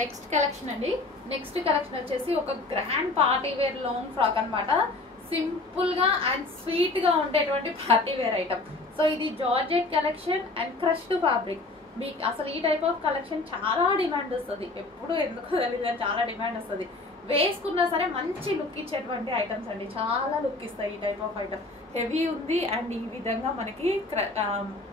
Next collection అండి. Next collection వచ్చేసి ఒక grand party wear long frock అనమాట. సింపుల్ గా అండ్ స్వీట్ గా ఉండేటువంటి పార్టీ వేర్ ఐటమ్. సో ఇది georgette collection and crushed fabric. మీకు అసలు ఈ టైప్ ఆఫ్ కలెక్షన్ చాలా డిమాండ్ వస్తుంది, ఎప్పుడు ఎందుకు తెలియదు చాలా డిమాండ్ వస్తుంది. వేసుకున్నా సరే మంచి లుక్ ఇచ్చేటువంటి ఐటమ్స్ అండి, చాలా లుక్ ఇస్తాయి ఈ టైప్ ఆఫ్ ఐటమ్. హెవీ ఉంది అండ్ ఈ విధంగా మనకి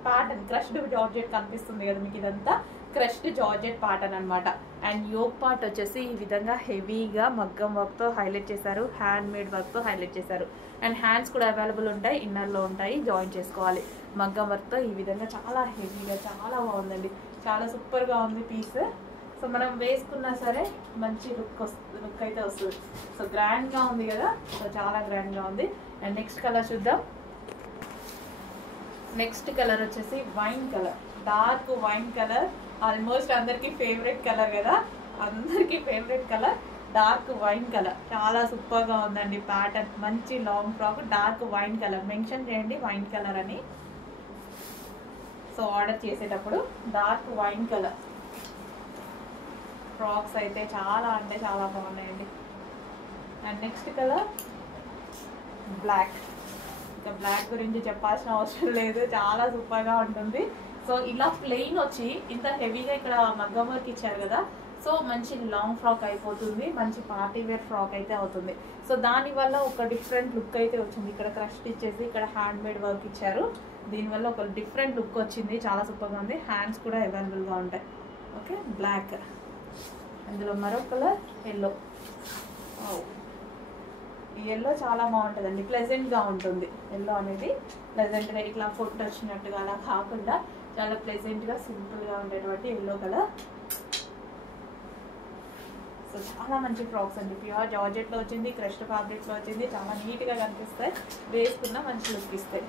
ప్యాటర్న్ క్రష్డ్ జార్జెట్ కనిపిస్తుంది కదా మీకు, ఇదంతా క్రష్డ్ జార్జెట్ ప్యాటర్న్ అనమాట. అండ్ యోక్ పార్ట్ వచ్చేసి ఈ విధంగా హెవీగా మగ్గం వర్క్ తో హైలైట్ చేశారు, హ్యాండ్ మేడ్ వర్క్ తో హైలైట్ చేశారు. అండ్ హ్యాండ్స్ కూడా అవైలబుల్ ఉంటాయి, ఇన్నర్ లో ఉంటాయి, జాయిన్ చేసుకోవాలి. మగ్గం వర్క్ తో ఈ విధంగా చాలా హెవీగా చాలా బాగుందండి, చాలా సూపర్ గా ఉంది పీస్. సో మనం వేసుకున్నా సరే మంచి లుక్ అయితే వస్తుంది. సో గ్రాండ్ గా ఉంది కదా, సో చాలా గ్రాండ్ గా ఉంది. అండ్ నెక్స్ట్ కలర్ చూద్దాం. నెక్స్ట్ కలర్ వచ్చేసి wine colour, dark wine colour. Almost అందరికి ఫేవరెట్ కలర్ కదా, అందరికి favourite colour dark wine colour. చాలా సూపర్ గా ఉందండి ప్యాటర్న్. మంచి long frock dark wine colour, mention చేయండి వైన్ కలర్ అని. సో ఆర్డర్ చేసేటప్పుడు డార్క్ వైన్ కలర్ ఫ్రాక్స్ అయితే చాలా అంటే చాలా బాగున్నాయండి. And next colour black. ఇంకా బ్లాక్ గురించి చెప్పాల్సిన అవసరం లేదు, చాలా సూపర్ గా ఉంటుంది. సో ఇలా ప్లెయిన్ వచ్చి ఇంత హెవీగా ఇక్కడ మగ్గం వర్క్ ఇచ్చారు కదా, సో మంచి లాంగ్ ఫ్రాక్ అయిపోతుంది, మంచి పార్టీ వేర్ ఫ్రాక్ అయితే అవుతుంది. సో దానివల్ల ఒక డిఫరెంట్ లుక్ అయితే వచ్చింది. ఇక్కడ క్రష్ ఇచ్చేసి ఇక్కడ హ్యాండ్ మేడ్ వర్క్ ఇచ్చారు, దీనివల్ల ఒక డిఫరెంట్ లుక్ వచ్చింది, చాలా సూపర్గా ఉంది. హ్యాండ్స్ కూడా అవైలబుల్గా ఉంటాయి. ఓకే బ్లాక్, అందులో మరో కలర్ ఎల్లో. ఈ ఎల్లో చాలా బాగుంటుందండి, ప్లెజెంట్గా ఉంటుంది. ఎల్లో అనేది ప్లెజెంట్గా ఇట్లా ఫోటో వచ్చినట్టుగా అలా కాకుండా చాలా ప్లెజెంట్గా సింపుల్గా ఉండేటువంటి ఎల్లో కలర్. సో చాలా మంచి ఫ్రాక్స్ అండి, ప్యూర్ జార్జెట్లో వచ్చింది, క్రష్డ్ ఫ్యాబ్రిక్లో వచ్చింది, చాలా నీట్గా కనిపిస్తాయి, వేసుకున్న మంచి లుక్ ఇస్తాయి.